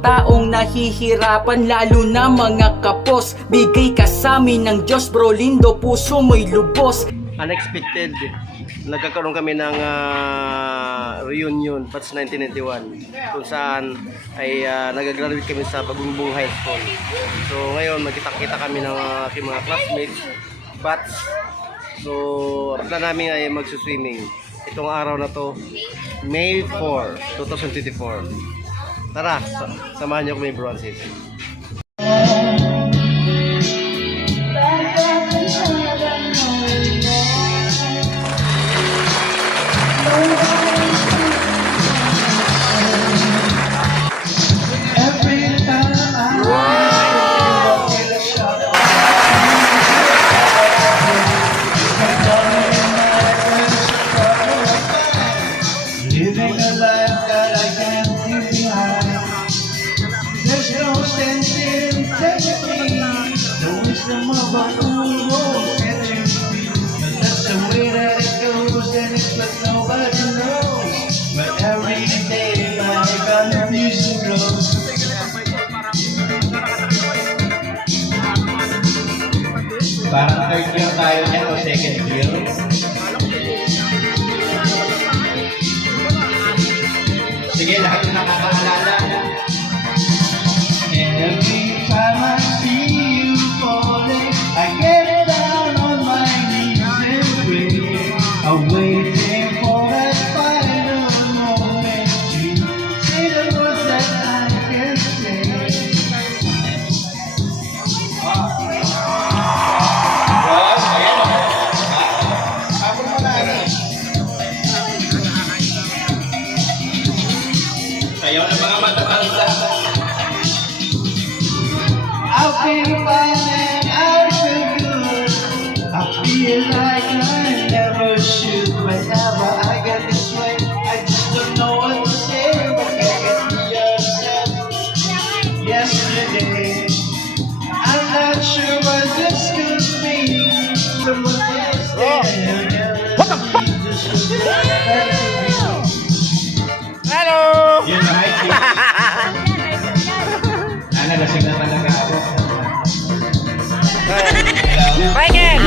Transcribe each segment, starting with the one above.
Taong nahihirapan lalo na mga kapos. Bigay ka sa amin ng Diyos bro, lindo puso mo'y lubos. Unexpected, nagkakaroon kami ng reunion batch 1991 kung saan ay nag-graduate kami sa Bagumbong High School. So ngayon magkita-kita kami ng aking mga classmates batch. So ang plan namin ay magsuswimming itong araw na to, May 4, 2024. Tara, samahan niyo kami, bro and sis. Living a life that I can't leave behind. There's no sense in telling me the wisdom of a fool won't set you free. That's the way that it goes, and it's what nobody knows. But every day my confusion grows. Parang third year tayo niya o second year. Sige, lahat na nakakaalala. Every time I see you falling, I get down on my knees and pray. I'm waiting for that final moment to say the words that I can say. Ayaw na mga matatanda. I'll be fine and I'll feel good. I feel like I never should. Whenever I get this way, I just don't know what to say. But I get me upset. Yesterday, I'm not sure what this could mean. Someone else there. What the fuck? Hello! Yun na, hi, Chief. Lasing na talaga ako. Michael!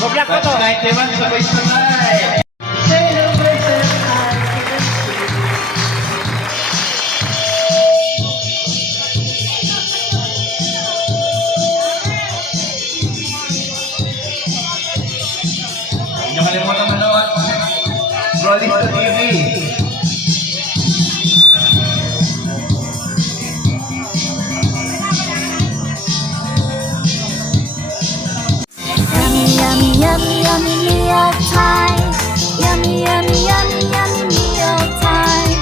Mag-vlog ko to! 91 sabay-sabay! Huwag niyo kalimutan manood. Rolling to TV. Yummy, yummy meal time. Yummy, yummy, yummy, yummy meal time.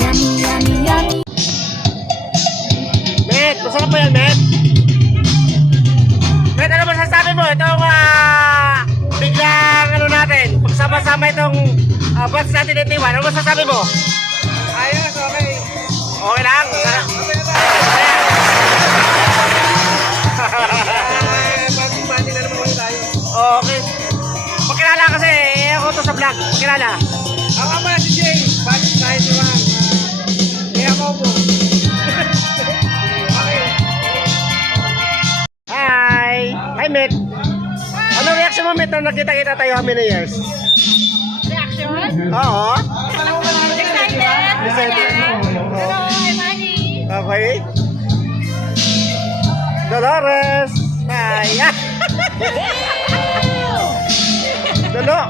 Yummy, yummy, yummy. Met, masarap ba yan, Met? Met, ano masasabi mo? Itong biglang ano natin, pagsama-sama itong batch natin at Iwan. Ano masasabi mo? Ayos, okay. Okay lang? Okay. Pakilala kasi, ako to sa vlog. Pakilala. Ako pala si Jay, batch 91. Kaya ako po. Okay. Hi! Hi, Met. Anong reaction mo, Met, nung nakita-kita tayo how many years? Reaction? Oo. Excited? Excited. Hello, Imani. Okay. Dolores! Hi! Lolo!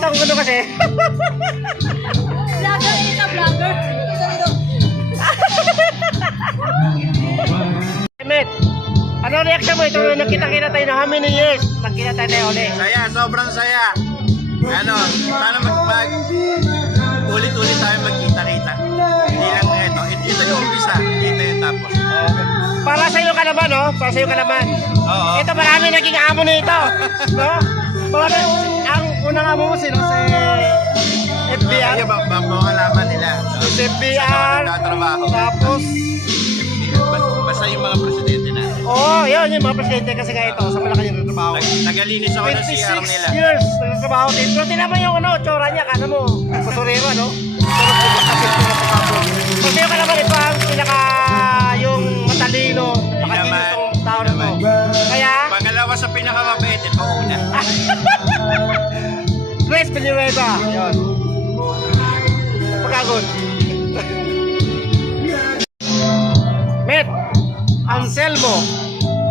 Itong gulo kasi. Vlogger, ito vlogger. Met, ano reaction mo? Ito nakita-kita tayo na how many years? Nakita tayo ulit. Saya, sobrang saya. Ano, sana ulit-ulit tayo magkita-kita. Hindi lang ito. Ito yung umpisa. Ito yung tapos. Para sa iyo ka naman, no? Para sa iyo ka naman. Oo. Ito marami naging amo nito, no? Marami, ang unang amo mo sino si FBR. Kaya bang kalaman nila. Si FBR. Nagtatrabaho. Tapos Basta yung mga presidente na. Oo, yun yung mga presidente kasi kaya ito sa Malacanang trabaho. Nagalinis ako ng CR 26 nila. years nagtrabaho din. Pero tinan mo yung ano, tsura niya, kana mo, basurero, no? Kasi ka naman ito ang pinaka yung matalino, makaginis tao na to. Kaya, Pangalawa sa pinakamabait, ito una. Chris Villanueva. Yun. Pagkagod. Met, Anselmo,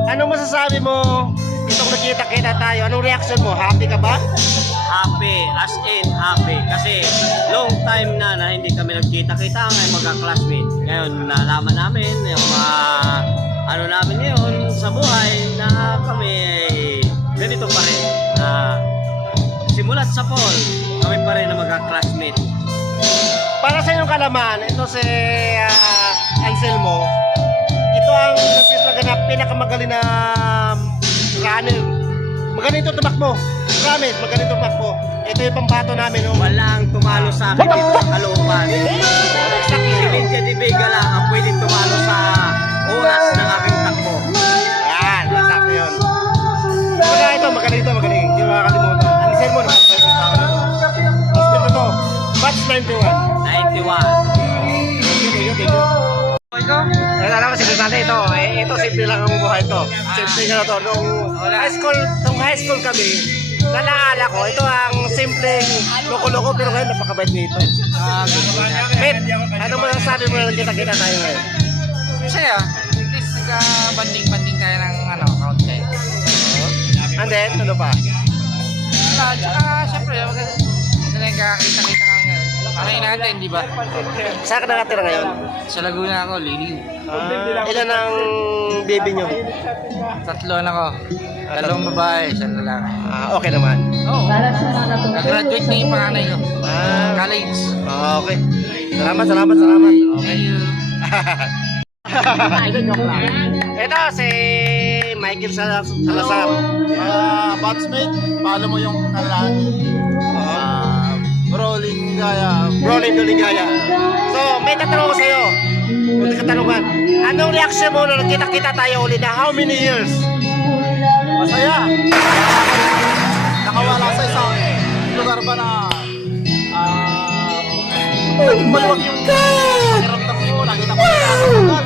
ano masasabi mo itong nakita-kita tayo? Anong reaction mo? Happy ka ba? Happy, as in happy. Kasi long time na hindi kami nagkita-kita ngayon magka-classmate. Ngayon nalaman namin yung mga ano namin ngayon sa buhay na kami ganito pa rin. Simulat sa fall, kami pa rin na magka-classmate. Para sa inyong kalaman, ito si Anselmo. Ito ang nagpislaga na pinakamagaling na runner. Magaling ito tumakbo. Promise, magaling ito tumakbo. Ito yung pambato namin. Oh. Walang tumalo sa akin dito sa kalooban. Si Lydia Di Vega lang ang pwedeng tumalo sa oras ng aking takbo. Yan, exactly yun. Kaya ito, magaling ito, magaling. Hindi mo makakalimutan. Anselmo, napapalik yung tao na ito. Gusto ito, batch 91. 91. Thank you. Eh, alam mo, sinasabi ito. Ito, simple lang ang buhay ito. Simple nga na ito. Nung high school kami, nalaala ko, ito ang simpleng loko-loko, pero ngayon napakabait nito. Met, ano mo lang sabi mo na kita-kita tayo ngayon? Masaya. At least nagka-banding tayo ng kaunti. And then, ano pa? Tsaka, syempre, maganda yung kakita-kita kang kakain natin, di ba? Saan ka nakatira ngayon? Sa Laguna ako, Liliw. Ilan ang baby nyo? 3 ako. 2 babae, 1 lalaki. Okay naman. Oo. Nag-graduate na yung panganay ko. College. Okay. Salamat. Okay. Thank you. Ito si Michael Salazar. Batsmate, paano mo yung lalaki? Rolling gaya. Rolling Doligaya. So, may tatanong ko sa'yo. Kung katanungan, anong reaction mo na nakita-kita tayo ulit na how many years? Masaya. Nakawala sa isang lugar ba na maluwag yung pakiramdam ko. Nakita ko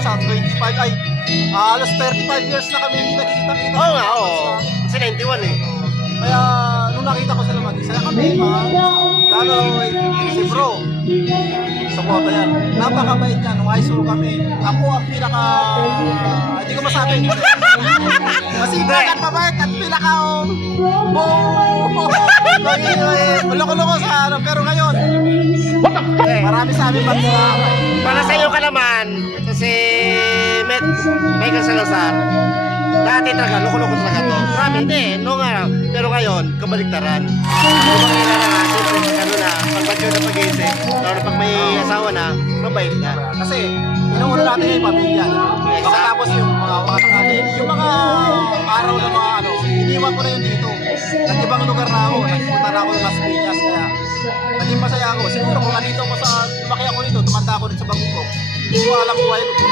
sa 25 ay alas 35 years na kami hindi nagkikita-kita. Oo nga, oo. Kasi 91 eh. Kaya nung nakita ko sila mag-isa kami, lalo si bro, support yan. Napakabait niya, nung high school kami. Ako ang pinaka, hindi ko masabi. Masibag at mabait at pinaka, loko-loko sa ano. Pero ngayon, marami sa amin Para sa iyo ka naman, ito si Michael Salazar. Dati talaga, loko-loko talaga to. Marami, hindi, no nga. Pero ngayon, kabaliktaran. Kumangila na nga, siyempre, ano na, pag bagyo na pag-iisip, lalo pag may asawa na, mabait na. Kasi, inuuna natin yung pamilya. Pagkatapos yung mga anak natin. Yung mga araw na mga ano, iniwan ko na yun dito. Nag-ibang lugar na ako. Nagpunta na ako ng Las Piñas. Kaya, naging masaya ako. Siguro kung nandito ako sa, lumaki ako dito, tumanda ako rin sa Bagumbo. Hindi ko alam buhay ko.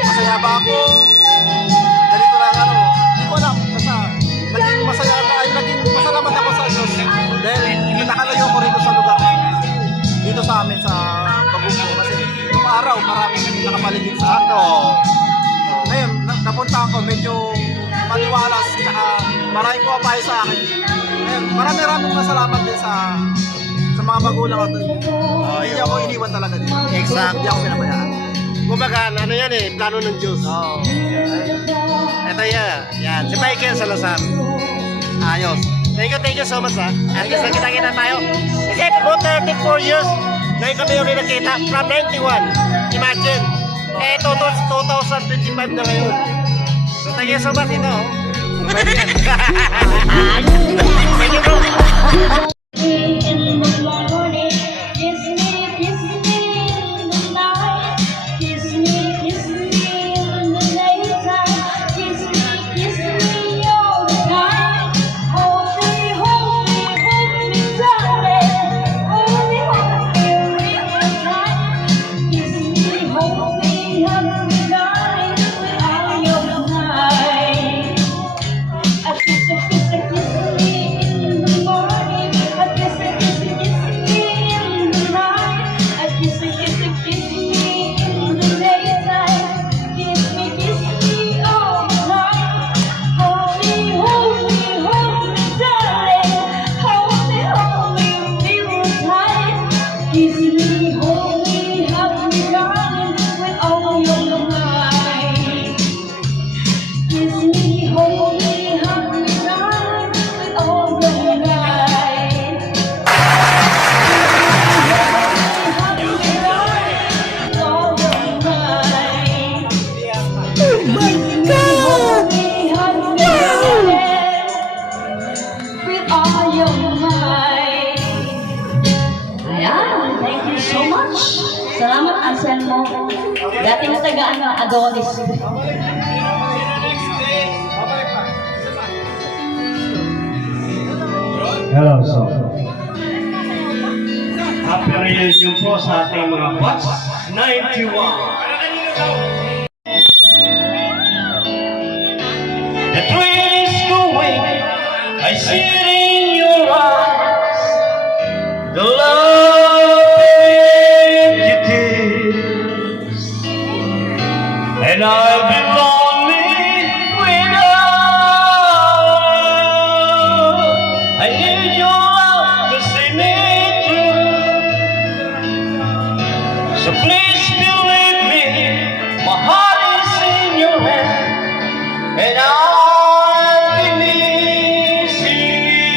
Masaya ba ako? Ganito lang ano. Hindi ko alam. Basta, naging masaya ako. Ay, naging masalamat ako sa Diyos. Dahil, nakalayo ko rito sa lugar na dito sa amin sa Bagumbo. Kasi, yung araw, maraming nakapaligid sa akin. Ngayon, napunta ako, medyo maliwalas, saka maraming kumapay sa akin. Ngayon, maraming masalamat din sa mga magulang ko. Hindi ako iniwan talaga dito. Exact. Hindi ako pinabayaan. Kumbaga, ano yan eh, plano ng Diyos. Oo. Ito yan, si Michael Salazar. Ayos. Thank you so much ha. At least nakita-kita tayo. Kasi po 34 years, ngayon kami ulit nakita from 91. Imagine. Eh, 2025 na ngayon. So, thank you so much ito. Thank you bro. Kiss me Kiss me, hold me, hug me, darling, with all your might. Kiss me, hold me, hug me, darling, with all your might. Hug me, darling, with all your might. Oh my God! Hug me, darling, with all your might. Ayan, thank you so much. Salamat, Anselmo. Dating tagaan ng Adonis. Hello, so. Happy reunion po sa ating mga Bots 91. The train is going, I see it in your eyes. The love you did, and I'll be lonely without. I need your love to see me through. So please believe me, my heart is in your hand, and I'll be missing you.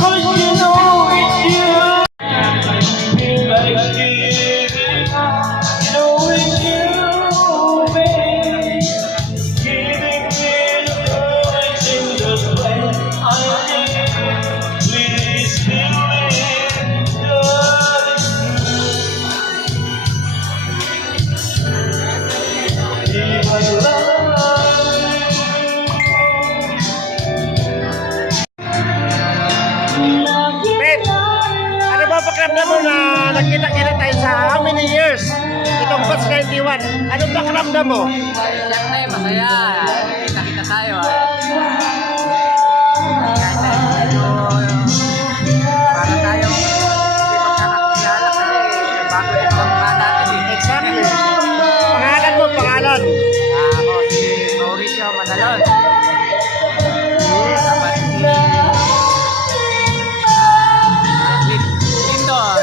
'Cause you know it's you. Feel like giving up. You know it's you, babe. Giving me the courage in just way I need. Please believe that it's true. If I love Bet, Ano ba pakiramdam mo na nagkita-kita tayo sa how many years? Itong Bots 91. Anong pakiramdam mo? Siyempre, masaya. Kita-kita tayo. Kahit na medyo para tayong hindi magkakakilala kasi bago yung mga natin eh. Exactly. Pangalan mo, pangalan. Ako si Mauricio Manalon. Dapat si Lindon.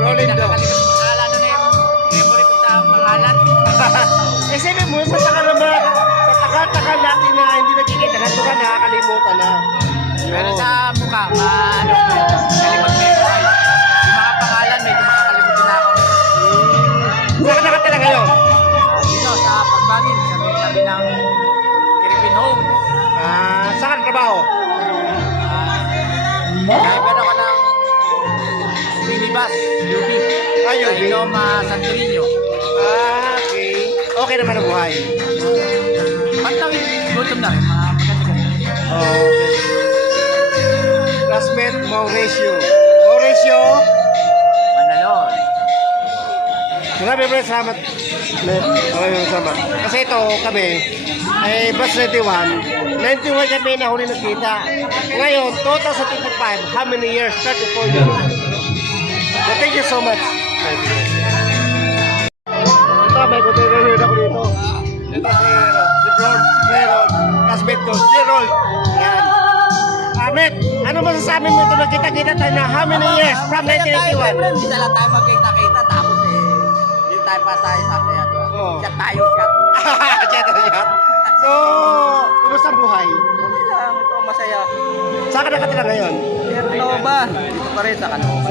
Bro Lindo. Nakakalimutan sa pangalan. Ano na yung memory ko sa pangalan? Isipin mo, sa tagal natin na hindi nagkikita, nandun ka nakakalimutan na. Pero sa mukha, ano, kalimag memorize. Yung mga pangalan, medyo makakalimutan na ako. Saan ka nakatira ngayon? Dito sa Pagbangin, sa may tabi ng Philippine Home. Saan ka trabaho? Driver ako ng minibus, UP. Ayun. Sa Iloma, Santorini. Okay. Okay naman ang buhay. Pantang gutom na rin, mga maganda. Okay. Classmate Mauricio. Mauricio, Manalon. maraming salamat. Maraming salamat. Kasi ito kami, ay Bots 91. 91 kami na huli nagkita. Ngayon, 2025, how many years? 34 years. So, thank you so much. Ito, may kutuloy ako dito. Ito si Meron, classmate ko, si Rol. Yan. Ahmed, ano masasabi mo ito nagkita-kita tayo na how many years from 1981? Isa lang tayo magkita-kita, tapos hindi tayo pa tayo sa kaya. Oo. Chat tayo, chat. Chat. So, kumusta ang buhay? Okay lang, ito masaya. Saan ka nakatira ngayon? Canova. Dito pa rin sa Canova.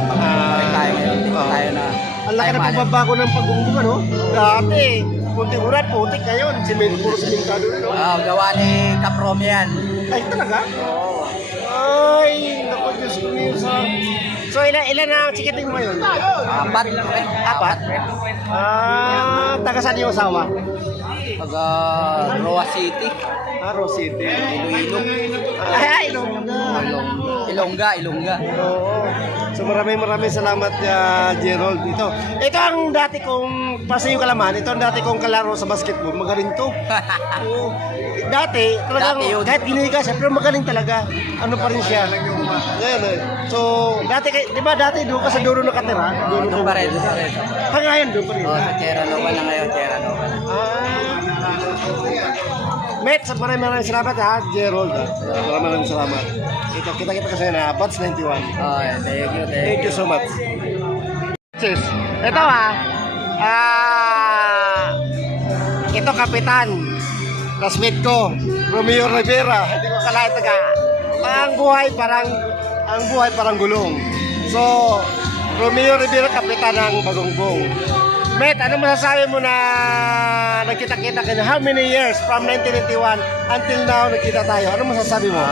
Tayo ngayon. Dito tayo na. Ang laki na pagbabago ng pagbumbong, ano? Dati, kunting urat, putik ngayon. Puro simentado, no? Gawa ni Caprom yan. Ay, talaga? Oo. Ay, naku, Diyos ko minsan. So, ilan na ang chikiting mo ngayon? Apat. Apat? Taga saan yung asawa? Taga Roa City. Rosity. Iloilo. Ay, Ilongga. Ilongga. Oo. So maraming salamat Gerald dito. Ito ang dati kong pasayo kalaman, ito ang dati kong kalaro sa basketball. Magaling to. Oo. Dati, talagang Dati yun. kahit giniga siya, pero magaling talaga. Ano pa rin siya. Ngayon, so, dati, di ba dati doon ka sa dulo nakatira? Doon pa rin. Hanggang ngayon doon pa rin. Sa Cherano na ngayon, Cherano. Ah. Met, maraming salamat ha, Gerald. Maraming salamat. Kita kasi na Bats 91. Oh, thank you. Thank you so much. Sis, ito ito kapitan. Classmate ko, Romeo Rivera. Hindi ko kalahin taga. Ang buhay parang gulong. So, Romeo Rivera, kapitan ng Bagongbong. Met, ano masasabi mo na nagkita-kita kayo? How many years from 1991 until now nagkita tayo? Ano masasabi mo?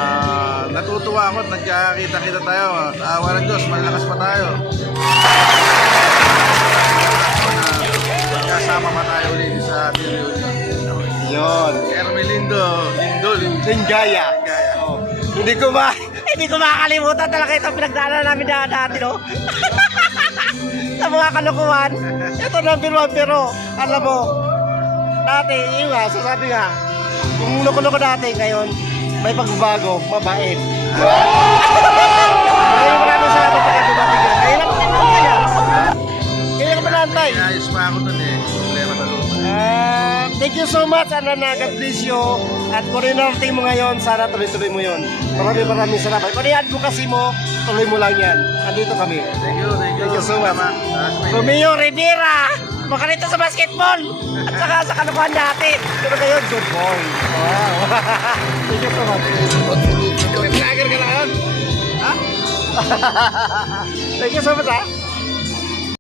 Natutuwa ako at nagkakita-kita tayo. Sa awa ng Diyos, malakas pa tayo. Magkasama pa tayo ulit sa reunion. Yun. Ermelindo, Lingaya. Oh. Hindi ko makakalimutan talaga itong pinagdaanan namin dati, no? Sa mga kalokohan. Ito number 1, pero alam mo, dati, yun nga, sasabi nga, yung loko-loko dati ngayon, may pagbabago, mabait. Maraming salamat sa katubating ka. Kaya lang naman kaya. Kaya ka manantay. Ayos pa ako dun eh. Problema na loob. Thank you so much, Anana. God bless you. At kung rin mo ngayon, sana tuloy-tuloy mo yun. Maraming salamat. Kung yung advocacy mo, tuloy mo lang yan. Andito kami. Thank you. Thank you so much. Romeo Rivera, makalito sa basketball at saka sa kalukuhan dati. Pero ngayon, good boy. Wow. Thank you so much. Vlogger ka na ngayon? Ha? Thank you so much, ha?